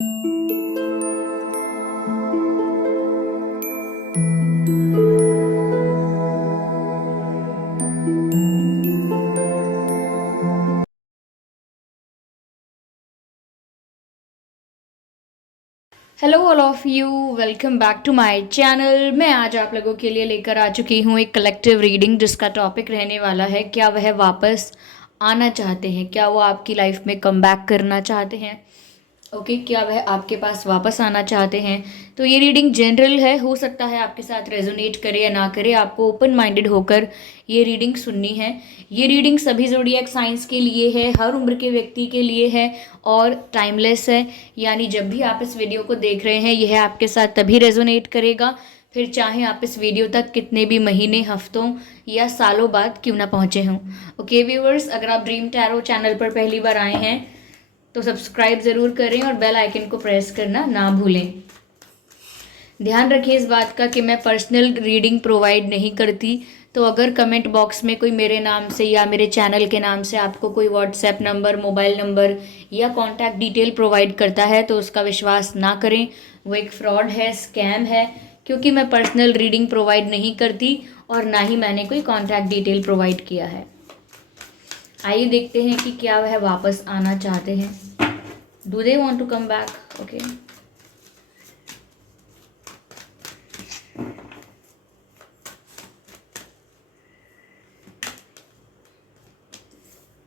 Hello all of you, welcome back to my channel. मैं आज आप लोगों के लिए लेकर आ चुकी हूँ एक कलेक्टिव रीडिंग जिसका टॉपिक रहने वाला है क्या वह वापस आना चाहते हैं, क्या वो आपकी लाइफ में कम बैक करना चाहते हैं। ओके, क्या वह आपके पास वापस आना चाहते हैं। तो ये रीडिंग जनरल है, हो सकता है आपके साथ रेजोनेट करे या ना करे, आपको ओपन माइंडेड होकर ये रीडिंग सुननी है। ये रीडिंग सभी ज़ोडिएक साइंस के लिए है, हर उम्र के व्यक्ति के लिए है और टाइमलेस है। यानी जब भी आप इस वीडियो को देख रहे हैं यह आपके साथ तभी रेजोनेट करेगा, फिर चाहे आप इस वीडियो तक कितने भी महीने, हफ्तों या सालों बाद क्यों ना पहुँचे हों। ओके व्यूअर्स, अगर आप ड्रीम टैरो चैनल पर पहली बार आए हैं तो सब्सक्राइब ज़रूर करें और बेल आइकन को प्रेस करना ना भूलें। ध्यान रखिए इस बात का कि मैं पर्सनल रीडिंग प्रोवाइड नहीं करती, तो अगर कमेंट बॉक्स में कोई मेरे नाम से या मेरे चैनल के नाम से आपको कोई व्हाट्सएप नंबर, मोबाइल नंबर या कॉन्टैक्ट डिटेल प्रोवाइड करता है तो उसका विश्वास ना करें, वो एक फ्रॉड है, स्कैम है। क्योंकि मैं पर्सनल रीडिंग प्रोवाइड नहीं करती और ना ही मैंने कोई कॉन्टैक्ट डिटेल प्रोवाइड किया है। आइए देखते हैं कि क्या वह वापस आना चाहते हैं। Do they want to come back? Okay,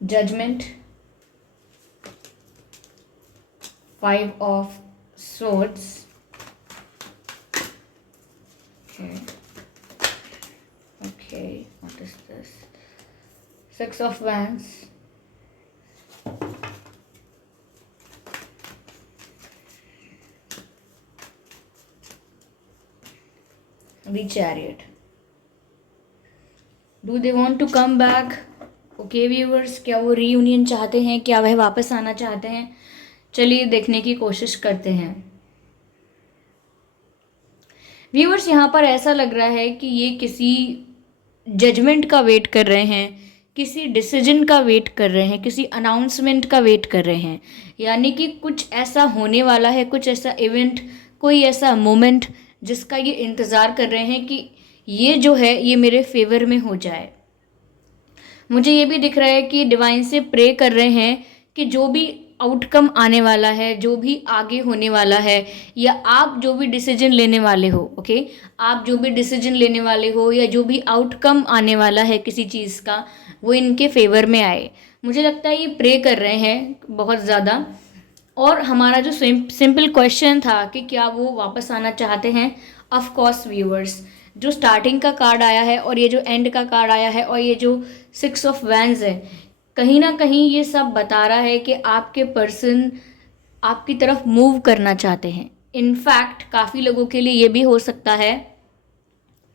judgment, 5 of swords, okay, okay, what is this, 6 of wands, the chariot. Do they want to come back? Okay viewers, क्या वो रीयूनियन चाहते हैं, क्या वह वापस आना चाहते हैं? चलिए देखने की कोशिश करते हैं। व्यूअर्स, यहाँ पर ऐसा लग रहा है कि ये किसी जजमेंट का वेट कर रहे हैं, किसी डिसीजन का वेट कर रहे हैं, किसी अनाउंसमेंट का वेट कर रहे हैं। यानी कि कुछ ऐसा होने वाला है, कुछ ऐसा इवेंट, कोई ऐसा मोमेंट जिसका ये इंतज़ार कर रहे हैं कि ये जो है ये मेरे फेवर में हो जाए। मुझे ये भी दिख रहा है कि डिवाइन से प्रे कर रहे हैं कि जो भी आउटकम आने वाला है, जो भी आगे होने वाला है, या आप जो भी डिसीजन लेने वाले हो, ओके, आप जो भी डिसीजन लेने वाले हो या जो भी आउटकम आने वाला है किसी चीज़ का, वो इनके फेवर में आए। मुझे लगता है ये प्रे कर रहे हैं बहुत ज़्यादा। और हमारा जो सिंपल क्वेश्चन था कि क्या वो वापस आना चाहते हैं, ऑफ कोर्स व्यूअर्स, जो स्टार्टिंग का कार्ड आया है और ये जो एंड का कार्ड आया है और ये जो 6 ऑफ वैंड्स है, कहीं ना कहीं ये सब बता रहा है कि आपके पर्सन आपकी तरफ मूव करना चाहते हैं। इनफैक्ट काफ़ी लोगों के लिए ये भी हो सकता है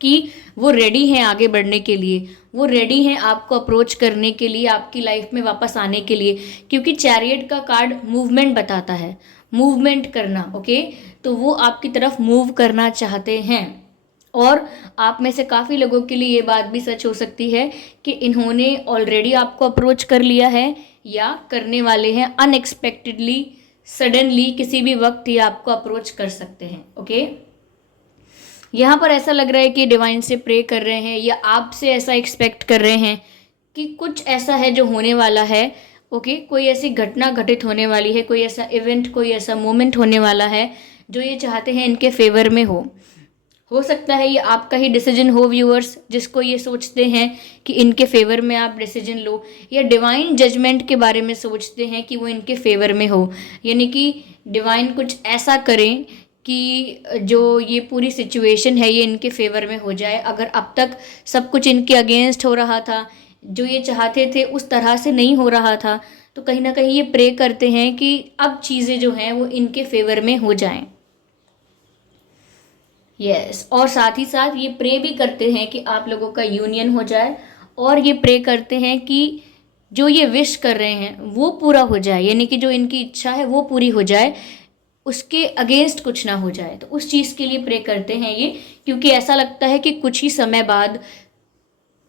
कि वो रेडी हैं आगे बढ़ने के लिए, वो रेडी हैं आपको अप्रोच करने के लिए, आपकी लाइफ में वापस आने के लिए। क्योंकि चैरियट का कार्ड मूवमेंट बताता है, मूवमेंट करना, ओके। तो वो आपकी तरफ मूव करना चाहते हैं। और आप में से काफ़ी लोगों के लिए ये बात भी सच हो सकती है कि इन्होंने ऑलरेडी आपको अप्रोच कर लिया है या करने वाले हैं। अनएक्सपेक्टेडली, सडनली, किसी भी वक्त ये आपको अप्रोच कर सकते हैं, ओके। यहाँ पर ऐसा लग रहा है कि डिवाइन से प्रे कर रहे हैं या आपसे ऐसा एक्सपेक्ट कर रहे हैं कि कुछ ऐसा है जो होने वाला है, ओके। कोई ऐसी घटना घटित होने वाली है, कोई ऐसा इवेंट, कोई ऐसा मोमेंट होने वाला है जो ये चाहते हैं इनके फेवर में हो सकता है ये आपका ही डिसीजन हो व्यूअर्स, जिसको ये सोचते हैं कि इनके फेवर में आप डिसीजन लो, या डिवाइन जजमेंट के बारे में सोचते हैं कि वो इनके फेवर में हो। यानी कि डिवाइन कुछ ऐसा करें कि जो ये पूरी सिचुएशन है ये इनके फेवर में हो जाए। अगर अब तक सब कुछ इनके अगेंस्ट हो रहा था, जो ये चाहते थे उस तरह से नहीं हो रहा था, तो कहीं ना कहीं ये प्रे करते हैं कि अब चीज़ें जो हैं वो इनके फेवर में हो जाएं। यस, और साथ ही साथ ये प्रे भी करते हैं कि आप लोगों का यूनियन हो जाए, और ये प्रे करते हैं कि जो ये विश कर रहे हैं वो पूरा हो जाए, यानी कि जो इनकी इच्छा है वो पूरी हो जाए, उसके अगेंस्ट कुछ ना हो जाए। तो उस चीज़ के लिए प्रे करते हैं ये, क्योंकि ऐसा लगता है कि कुछ ही समय बाद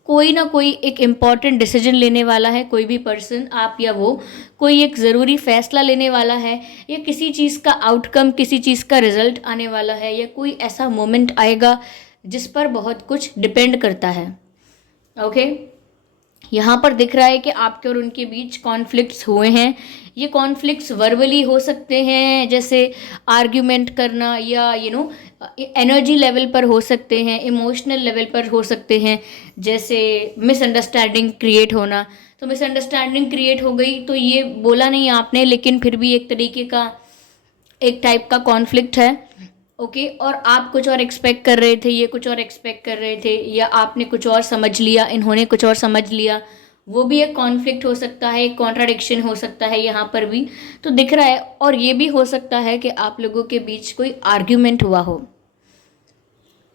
कोई ना कोई एक इम्पॉर्टेंट डिसीजन लेने वाला है, कोई भी पर्सन, आप या वो, कोई एक ज़रूरी फैसला लेने वाला है, या किसी चीज़ का आउटकम, किसी चीज़ का रिजल्ट आने वाला है, या कोई ऐसा मोमेंट आएगा जिस पर बहुत कुछ डिपेंड करता है। ओके, यहाँ पर दिख रहा है कि आपके और उनके बीच कॉन्फ्लिक्ट्स हुए हैं। ये कॉन्फ्लिक्ट्स वर्बली हो सकते हैं, जैसे आर्ग्यूमेंट करना, या एनर्जी लेवल पर हो सकते हैं, इमोशनल लेवल पर हो सकते हैं, जैसे मिसअंडरस्टैंडिंग क्रिएट होना। तो मिसअंडरस्टैंडिंग क्रिएट हो गई तो ये बोला नहीं आपने, लेकिन फिर भी एक तरीके का, एक टाइप का कॉन्फ्लिक्ट है। ओके, और आप कुछ और एक्सपेक्ट कर रहे थे, ये कुछ और एक्सपेक्ट कर रहे थे, या आपने कुछ और समझ लिया, इन्होंने कुछ और समझ लिया, वो भी एक कॉन्फ्लिक्ट हो सकता है, एक कॉन्ट्राडिक्शन हो सकता है यहाँ पर भी। तो दिख रहा है, और ये भी हो सकता है कि आप लोगों के बीच कोई आर्ग्यूमेंट हुआ हो,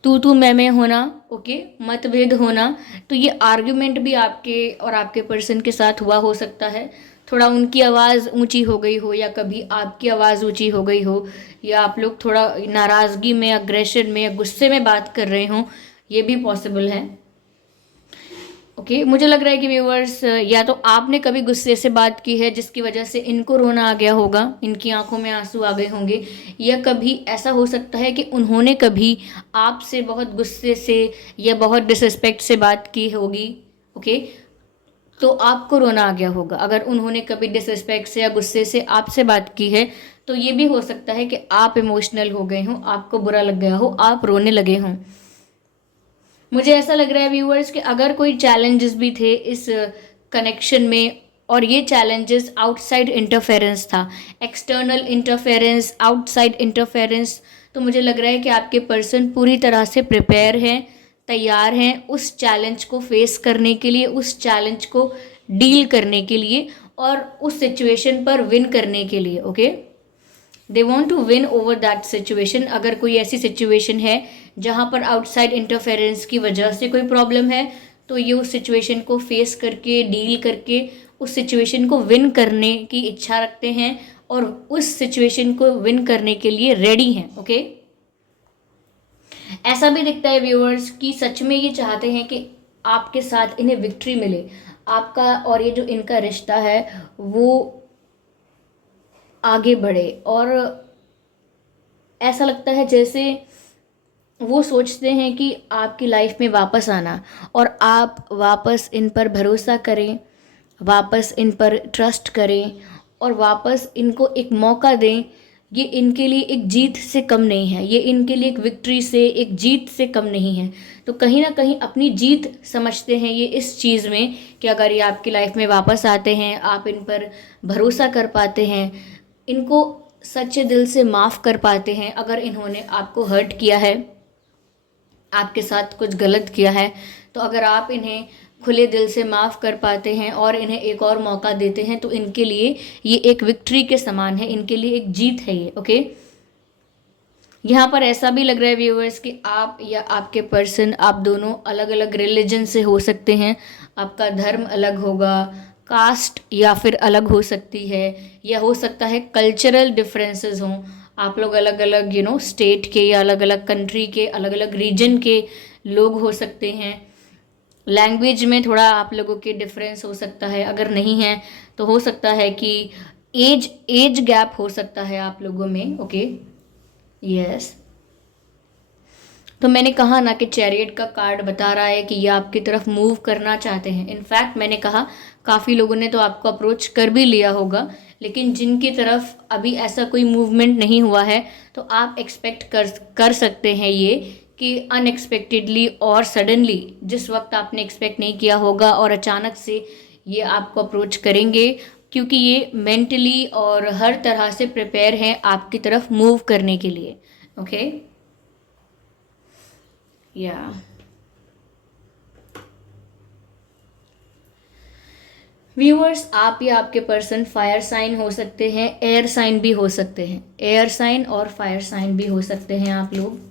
तू मैं होना, ओके, मतभेद होना। तो ये आर्ग्यूमेंट भी आपके और आपके पर्सन के साथ हुआ हो सकता है। थोड़ा उनकी आवाज़ ऊंची हो गई हो, या कभी आपकी आवाज़ ऊंची हो गई हो, या आप लोग थोड़ा नाराज़गी में, अग्रेशन में या गुस्से में बात कर रहे हों, ये भी पॉसिबल है। ओके, मुझे लग रहा है कि व्यूअर्स, या तो आपने कभी गुस्से से बात की है जिसकी वजह से इनको रोना आ गया होगा, इनकी आंखों में आंसू आ गए होंगे, या कभी ऐसा हो सकता है कि उन्होंने कभी आपसे बहुत गुस्से से या बहुत डिसरिस्पेक्ट से बात की होगी। ओके, तो आपको रोना आ गया होगा। अगर उन्होंने कभी डिसरिस्पेक्ट से या गुस्से से आपसे बात की है, तो ये भी हो सकता है कि आप इमोशनल हो गए हों, आपको बुरा लग गया हो, आप रोने लगे हों। मुझे ऐसा लग रहा है व्यूअर्स कि अगर कोई चैलेंजेस भी थे इस कनेक्शन में, और ये चैलेंजेस आउटसाइड इंटरफेरेंस था, एक्सटर्नल इंटरफेरेंस, आउटसाइड इंटरफेरेंस, तो मुझे लग रहा है कि आपके पर्सन पूरी तरह से प्रिपेयर हैं, तैयार हैं उस चैलेंज को फेस करने के लिए, उस चैलेंज को डील करने के लिए, और उस सिचुएशन पर विन करने के लिए। Okay, they want to win over that situation. अगर कोई ऐसी सिचुएशन है जहाँ पर आउटसाइड इंटरफेरेंस की वजह से कोई प्रॉब्लम है, तो ये उस सिचुएशन को फेस करके, डील करके, उस सिचुएशन को विन करने की इच्छा रखते हैं, और उस सिचुएशन को विन करने के लिए रेडी हैं। ओके, ऐसा भी दिखता है व्यूअर्स कि सच में ये चाहते हैं कि आपके साथ इन्हें विक्ट्री मिले, आपका और ये जो इनका रिश्ता है वो आगे बढ़े। और ऐसा लगता है जैसे वो सोचते हैं कि आपकी लाइफ में वापस आना, और आप वापस इन पर भरोसा करें, वापस इन पर ट्रस्ट करें, और वापस इनको एक मौका दें। ये इनके लिए एक जीत से कम नहीं है, ये इनके लिए एक विक्ट्री से, एक जीत से कम नहीं है। तो कहीं ना कहीं अपनी जीत समझते हैं ये इस चीज़ में कि अगर ये आपकी लाइफ में वापस आते हैं, आप इन पर भरोसा कर पाते हैं, इनको सच्चे दिल से माफ़ कर पाते हैं, अगर इन्होंने आपको हर्ट किया है, आपके साथ कुछ गलत किया है, तो अगर आप इन्हें खुले दिल से माफ़ कर पाते हैं और इन्हें एक और मौका देते हैं, तो इनके लिए ये एक विक्ट्री के समान है, इनके लिए एक जीत है ये। ओके, यहाँ पर ऐसा भी लग रहा है व्यूअर्स कि आप या आपके पर्सन, आप दोनों अलग अलग रिलीजन से हो सकते हैं, आपका धर्म अलग होगा, कास्ट या फिर अलग हो सकती है, या हो सकता है कल्चरल डिफरेंसेस हों, आप लोग अलग अलग स्टेट के, या अलग अलग कंट्री के, अलग अलग रीजन के लोग हो सकते हैं। लैंग्वेज में थोड़ा आप लोगों के डिफरेंस हो सकता है, अगर नहीं है तो हो सकता है कि एज गैप हो सकता है आप लोगों में। ओके, यस, तो मैंने कहा ना कि चैरियट का कार्ड बता रहा है कि ये आपकी तरफ मूव करना चाहते हैं। इनफैक्ट मैंने कहा काफ़ी लोगों ने तो आपको अप्रोच कर भी लिया होगा, लेकिन जिनकी तरफ अभी ऐसा कोई मूवमेंट नहीं हुआ है, तो आप एक्सपेक्ट कर सकते हैं ये कि अनएक्सपेक्टेडली और सडनली, जिस वक्त आपने एक्सपेक्ट नहीं किया होगा और अचानक से ये आपको अप्रोच करेंगे, क्योंकि ये मेंटली और हर तरह से प्रिपेयर हैं आपकी तरफ मूव करने के लिए। ओके, या व्यूअर्स, आप या आपके पर्सन फायर साइन हो सकते हैं, एयर साइन भी हो सकते हैं, एयर साइन और फायर साइन भी हो सकते हैं आप लोग।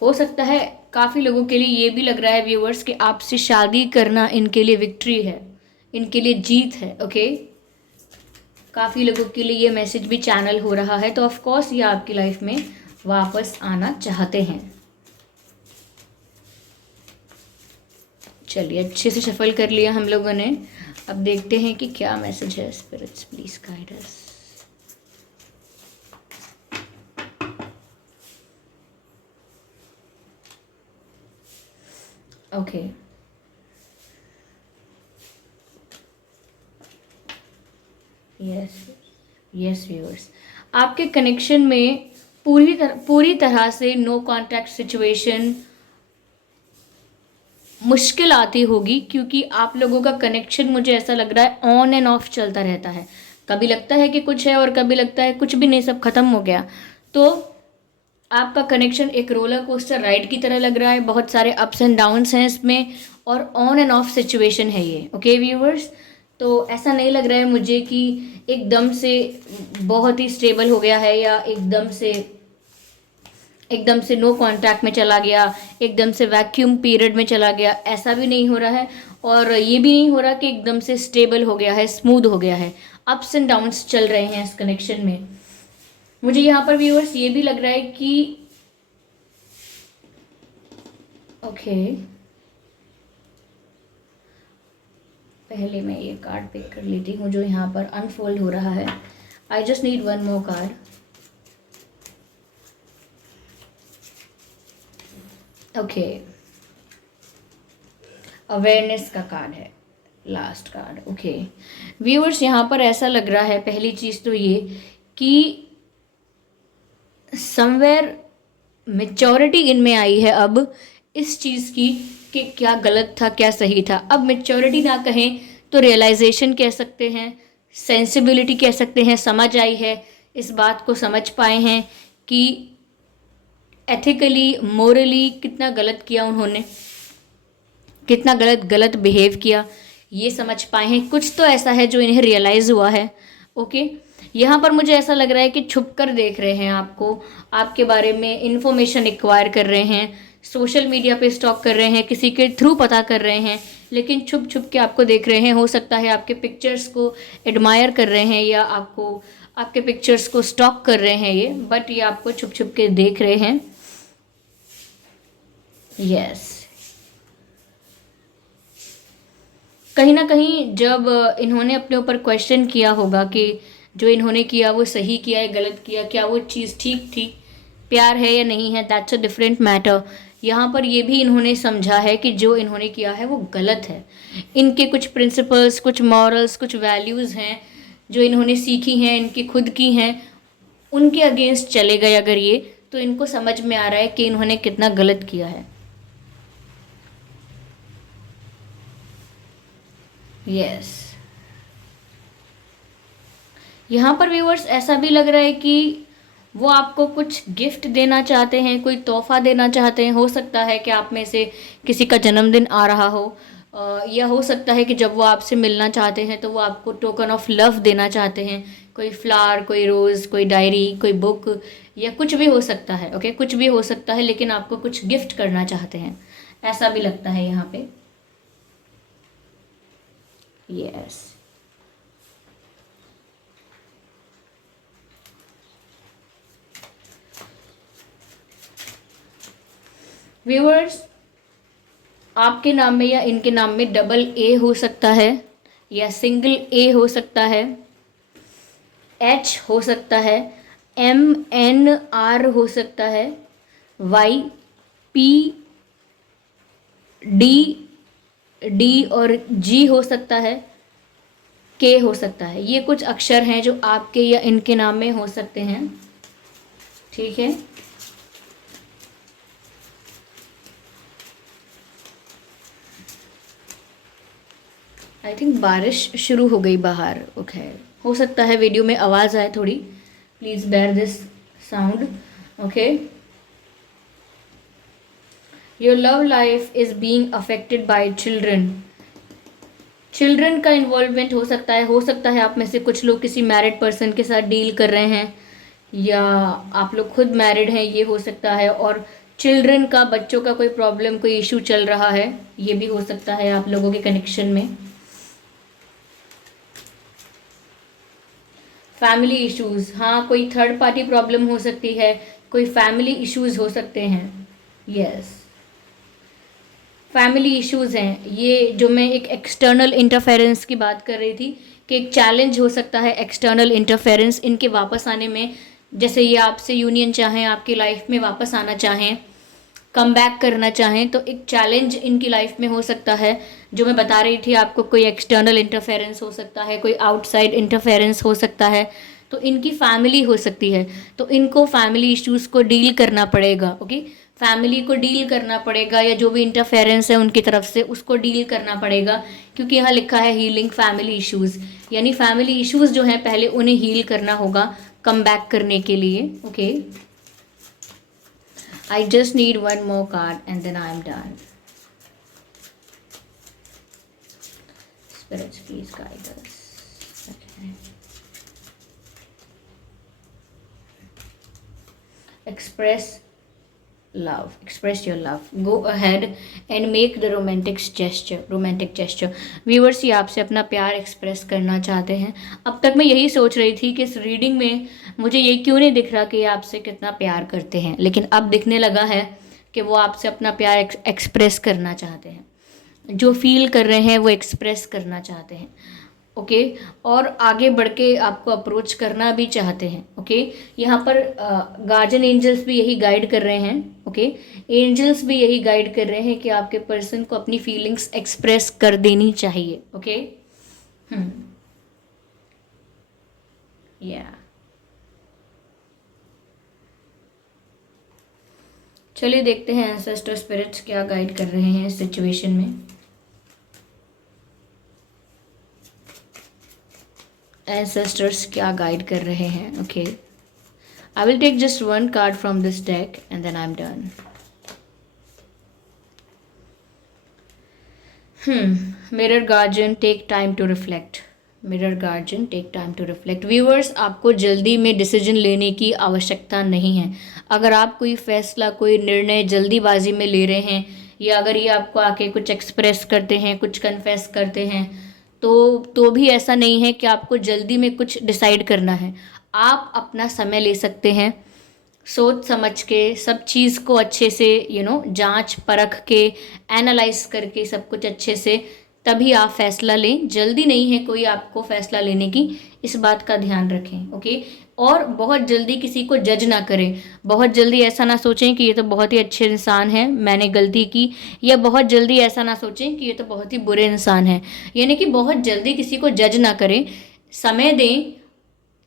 हो सकता है काफ़ी लोगों के लिए ये भी लग रहा है व्यूअर्स कि आपसे शादी करना इनके लिए विक्ट्री है, इनके लिए जीत है। ओके, काफ़ी लोगों के लिए ये मैसेज भी चैनल हो रहा है, तो ऑफ कोर्स ये आपकी लाइफ में वापस आना चाहते हैं। चलिए, अच्छे से शफल कर लिया हम लोगों ने। अब देखते हैं कि क्या मैसेज है। Spirits please guide us. Okay, yes viewers, आपके कनेक्शन में पूरी तरह से नो कांटेक्ट सिचुएशन मुश्किल आती होगी, क्योंकि आप लोगों का कनेक्शन मुझे ऐसा लग रहा है ऑन एंड ऑफ चलता रहता है। कभी लगता है कि कुछ है और कभी लगता है कुछ भी नहीं, सब खत्म हो गया। तो आपका कनेक्शन एक रोलर कोस्टर राइड की तरह लग रहा है, बहुत सारे अप्स एंड डाउन्स हैं इसमें, और ऑन एंड ऑफ सिचुएशन है ये। ओके व्यूअर्स, तो ऐसा नहीं लग रहा है मुझे कि एकदम से बहुत ही स्टेबल हो गया है या एकदम से नो कांटेक्ट में चला गया, एकदम से वैक्यूम पीरियड में चला गया, ऐसा भी नहीं हो रहा है। और ये भी नहीं हो रहा कि एकदम से स्टेबल हो गया है, स्मूथ हो गया है। अप्स एंड डाउन्स चल रहे हैं इस कनेक्शन में। मुझे यहाँ पर व्यूअर्स ये भी लग रहा है कि ओके, पहले मैं ये कार्ड पिक कर लेती हूँ जो यहाँ पर अनफोल्ड हो रहा है। I just need one more card. Okay, awareness का कार्ड है, लास्ट कार्ड। ओके व्यूअर्स, यहाँ पर ऐसा लग रहा है, पहली चीज़ तो ये कि समवेयर मेच्योरिटी इनमें आई है अब इस चीज़ की कि क्या गलत था क्या सही था। अब मेच्योरिटी ना कहें तो रियलाइजेशन कह सकते हैं, सेंसिबिलिटी कह सकते हैं, समझ आई है, इस बात को समझ पाए हैं कि एथिकली मोरली कितना गलत किया उन्होंने, कितना गलत बिहेव किया, ये समझ पाए हैं। कुछ तो ऐसा है जो इन्हें रियलाइज़ हुआ है। ओके, यहाँ पर मुझे ऐसा लग रहा है कि छुप कर देख रहे हैं आपको, आपके बारे में इंफॉर्मेशन एक्वायर कर रहे हैं, सोशल मीडिया पे स्टॉक कर रहे हैं, किसी के थ्रू पता कर रहे हैं, लेकिन छुप छुप के आपको देख रहे हैं। हो सकता है आपके पिक्चर्स को एडमायर कर रहे हैं या आपके पिक्चर्स को स्टॉक कर रहे हैं ये, बट ये आपको छुप छुप के देख रहे हैं। यस, कहीं ना कहीं जब इन्होंने अपने ऊपर क्वेश्चन किया होगा कि जो इन्होंने किया वो सही किया है गलत किया, क्या वो चीज़ ठीक थी, प्यार है या नहीं है, दैट्स अ डिफरेंट मैटर। यहाँ पर ये भी इन्होंने समझा है कि जो इन्होंने किया है वो गलत है। इनके कुछ प्रिंसिपल्स, कुछ मॉरल्स, कुछ वैल्यूज़ हैं जो इन्होंने सीखी हैं, इनकी खुद की हैं, उनके अगेंस्ट चले गए अगर ये, तो इनको समझ में आ रहा है कि इन्होंने कितना गलत किया है। यस, यहाँ पर व्यूअर्स ऐसा भी लग रहा है कि वो आपको कुछ गिफ्ट देना चाहते हैं, कोई तोहफा देना चाहते हैं। हो सकता है कि आप में से किसी का जन्मदिन आ रहा हो, या हो सकता है कि जब वो आपसे मिलना चाहते हैं तो वो आपको टोकन ऑफ लव देना चाहते हैं, कोई फ्लावर, कोई रोज़, कोई डायरी, कोई बुक, या कुछ भी हो सकता है। ओके, कुछ भी हो सकता है, लेकिन आपको कुछ गिफ्ट करना चाहते हैं, ऐसा भी लगता है यहाँ पे। यस, व्यूअर्स, आपके नाम में या इनके नाम में डबल ए हो सकता है या सिंगल ए हो सकता है, एच हो सकता है, MNR हो सकता है, YPD और G हो सकता है, K हो सकता है। ये कुछ अक्षर हैं जो आपके या इनके नाम में हो सकते हैं। ठीक है, आई थिंक बारिश शुरू हो गई बाहर। ओके, हो सकता है वीडियो में आवाज़ आए थोड़ी, please bear this sound. Okay, your love life is being affected by children. Children का इन्वॉल्वमेंट हो सकता है आप में से कुछ लोग किसी मैरिड पर्सन के साथ डील कर रहे हैं, या आप लोग खुद मैरिड हैं, ये हो सकता है। और चिल्ड्रन का, बच्चों का कोई प्रॉब्लम, कोई इशू चल रहा है, ये भी हो सकता है आप लोगों के कनेक्शन में। फैमिली इश्यूज, हाँ कोई थर्ड पार्टी प्रॉब्लम हो सकती है, कोई फैमिली इश्यूज हो सकते हैं। यस, फैमिली इश्यूज हैं ये, जो मैं एक एक्सटर्नल इंटरफेरेंस की बात कर रही थी कि एक चैलेंज हो सकता है एक्सटर्नल इंटरफेरेंस इनके वापस आने में। जैसे ये आपसे यूनियन चाहें, आपकी लाइफ में वापस आना चाहें, कम बैक करना चाहें, तो एक चैलेंज इनकी लाइफ में हो सकता है। जो मैं बता रही थी आपको, कोई एक्सटर्नल इंटरफेरेंस हो सकता है, कोई आउटसाइड इंटरफेरेंस हो सकता है, तो इनकी फैमिली हो सकती है। तो इनको फैमिली इश्यूज़ को डील करना पड़ेगा। ओके, फैमिली को डील करना पड़ेगा, या जो भी इंटरफेरेंस है उनकी तरफ से उसको डील करना पड़ेगा, क्योंकि यहाँ लिखा है हीलिंग फैमिली इश्यूज़, यानी फैमिली इश्यूज़ जो हैं पहले उन्हें हील करना होगा कम बैक करने के लिए। Okay, I just need one more card and then I am done. Spirits, please guide us. Okay. Express love. Express your love. Go ahead and make the romantic gesture. Romantic gesture. Viewers ये आपसे अपना प्यार express करना चाहते हैं। अब तक मैं यही सोच रही थी कि इस रीडिंग में मुझे ये क्यों नहीं दिख रहा कि ये आपसे कितना प्यार करते हैं, लेकिन अब दिखने लगा है कि वो आपसे अपना प्यार एक्सप्रेस करना चाहते हैं, जो फील कर रहे हैं वो एक्सप्रेस करना चाहते हैं। ओके, और आगे बढ़ के आपको अप्रोच करना भी चाहते हैं। ओके, यहाँ पर गार्जियन एंजल्स भी यही गाइड कर रहे हैं। ओके, एंजल्स भी यही गाइड कर रहे हैं कि आपके पर्सन को अपनी फीलिंग्स एक्सप्रेस कर देनी चाहिए। ओके, या चलिए देखते हैं एंसेस्टर स्पिरिट्स क्या गाइड कर रहे हैं इस सिचुएशन में। एंसेस्टर्स क्या गाइड कर रहे हैं। Okay, I will take just one card from this deck and then I am done. Mirror guardian, take time to reflect. Mirror guardian, take time to reflect. Viewers, आपको जल्दी में decision लेने की आवश्यकता नहीं है। अगर आप कोई फैसला, कोई निर्णय जल्दीबाजी में ले रहे हैं, या अगर ये आपको आके कुछ एक्सप्रेस करते हैं, कुछ कन्फेस करते हैं, तो भी ऐसा नहीं है कि आपको जल्दी में कुछ डिसाइड करना है। आप अपना समय ले सकते हैं, सोच समझ के सब चीज़ को अच्छे से जांच परख के, एनालाइज करके सब कुछ अच्छे से, तभी आप फैसला लें। जल्दी नहीं है कोई आपको फैसला लेने की, इस बात का ध्यान रखें। ओके, और बहुत जल्दी किसी को जज ना करें। बहुत जल्दी ऐसा ना सोचें कि ये तो बहुत ही अच्छे इंसान है, मैंने गलती की, या बहुत जल्दी ऐसा ना सोचें कि ये तो बहुत ही बुरे इंसान है। यानी कि बहुत जल्दी किसी को जज ना करें, समय दें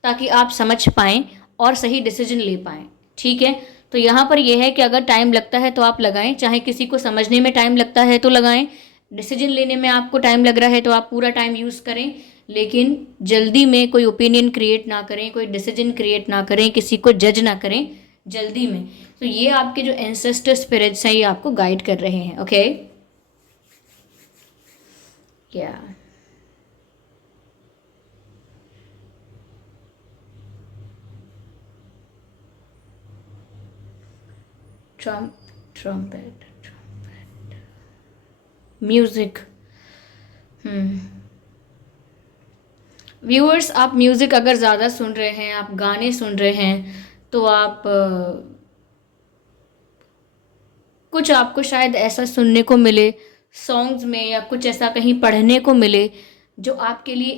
ताकि आप समझ पाएँ और सही डिसीजन ले पाएँ। ठीक है, तो यहाँ पर यह है कि अगर टाइम लगता है तो आप लगाएं, चाहे किसी को समझने में टाइम लगता है तो लगाएं, डिसीजन लेने में आपको टाइम लग रहा है तो आप पूरा टाइम यूज़ करें, लेकिन जल्दी में कोई ओपिनियन क्रिएट ना करें, कोई डिसीजन क्रिएट ना करें, किसी को जज ना करें जल्दी में। तो ये आपके जो एंसेस्टर स्पिरिट्स हैं ये आपको गाइड कर रहे हैं। ओके, क्या ट्रम्पेट, म्यूजिक। व्यूअर्स, आप म्यूज़िक अगर ज़्यादा सुन रहे हैं, आप गाने सुन रहे हैं, तो आप कुछ आपको शायद ऐसा सुनने को मिले सॉन्ग्स में, या कुछ ऐसा कहीं पढ़ने को मिले जो आपके लिए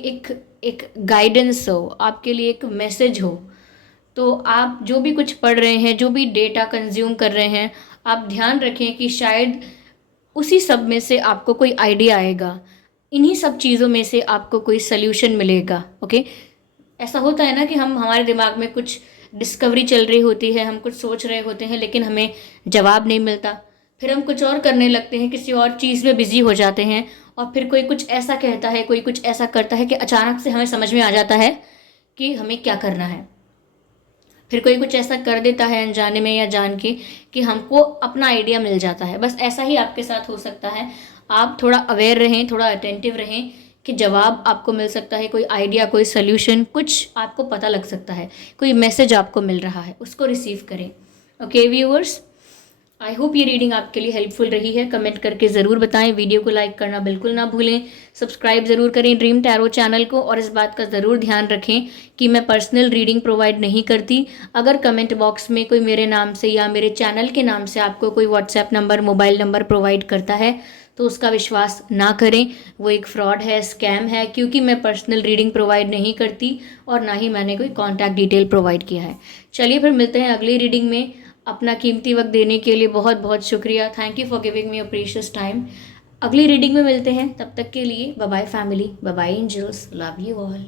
एक गाइडेंस हो, आपके लिए एक मैसेज हो। तो आप जो भी कुछ पढ़ रहे हैं, जो भी डेटा कंज्यूम कर रहे हैं, आप ध्यान रखें कि शायद उसी सब में से आपको कोई आइडिया आएगा, इन्हीं सब चीज़ों में से आपको कोई सल्यूशन मिलेगा। ओके, ऐसा होता है ना कि हमारे दिमाग में कुछ डिस्कवरी चल रही होती है, हम कुछ सोच रहे होते हैं लेकिन हमें जवाब नहीं मिलता, फिर हम कुछ और करने लगते हैं, किसी और चीज़ में बिजी हो जाते हैं, और फिर कोई कुछ ऐसा कहता है, कोई कुछ ऐसा करता है कि अचानक से हमें समझ में आ जाता है कि हमें क्या करना है। फिर कोई कुछ ऐसा कर देता है अनजाने में या जान के कि हमको अपना आइडिया मिल जाता है। बस ऐसा ही आपके साथ हो सकता है। आप थोड़ा अवेयर रहें, थोड़ा अटेंटिव रहें कि जवाब आपको मिल सकता है, कोई आइडिया, कोई सल्यूशन, कुछ आपको पता लग सकता है, कोई मैसेज आपको मिल रहा है, उसको रिसीव करें। ओके व्यूअर्स, आई होप ये रीडिंग आपके लिए हेल्पफुल रही है। कमेंट करके ज़रूर बताएं, वीडियो को लाइक करना बिल्कुल ना भूलें, सब्सक्राइब ज़रूर करें ड्रीम टैरो चैनल को, और इस बात का ज़रूर ध्यान रखें कि मैं पर्सनल रीडिंग प्रोवाइड नहीं करती। अगर कमेंट बॉक्स में कोई मेरे नाम से या मेरे चैनल के नाम से आपको कोई WhatsApp number, mobile number provide करता है तो उसका विश्वास ना करें, वो एक फ्रॉड है, स्कैम है, क्योंकि मैं पर्सनल रीडिंग प्रोवाइड नहीं करती और ना ही मैंने कोई कॉन्टैक्ट डिटेल प्रोवाइड किया है। चलिए फिर मिलते हैं अगली रीडिंग में। अपना कीमती वक्त देने के लिए बहुत बहुत शुक्रिया। Thank you for giving me a precious time. अगली रीडिंग में मिलते हैं, तब तक के लिए bye bye family, bye bye angels, love you all.